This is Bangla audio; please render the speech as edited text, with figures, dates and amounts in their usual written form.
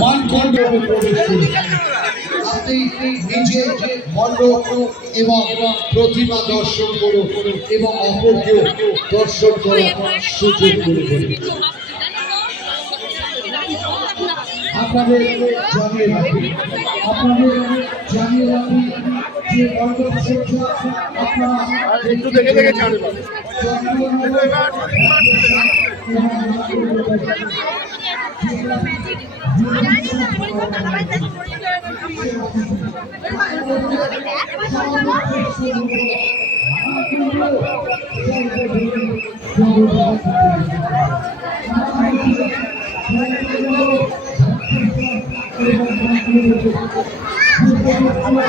মানখণ্ড আপনি নিজে মণ্ডপ এবং প্রতিমা দর্শন করুন এবং অপরকেও দর্শন করার সুযোগ করে দেবেন। আপনাদের জানিয়ে রাখি যে মণ্ডপ শিক্ষা আপনারা একটু দেখে দেখে ছাড়বেন। আমি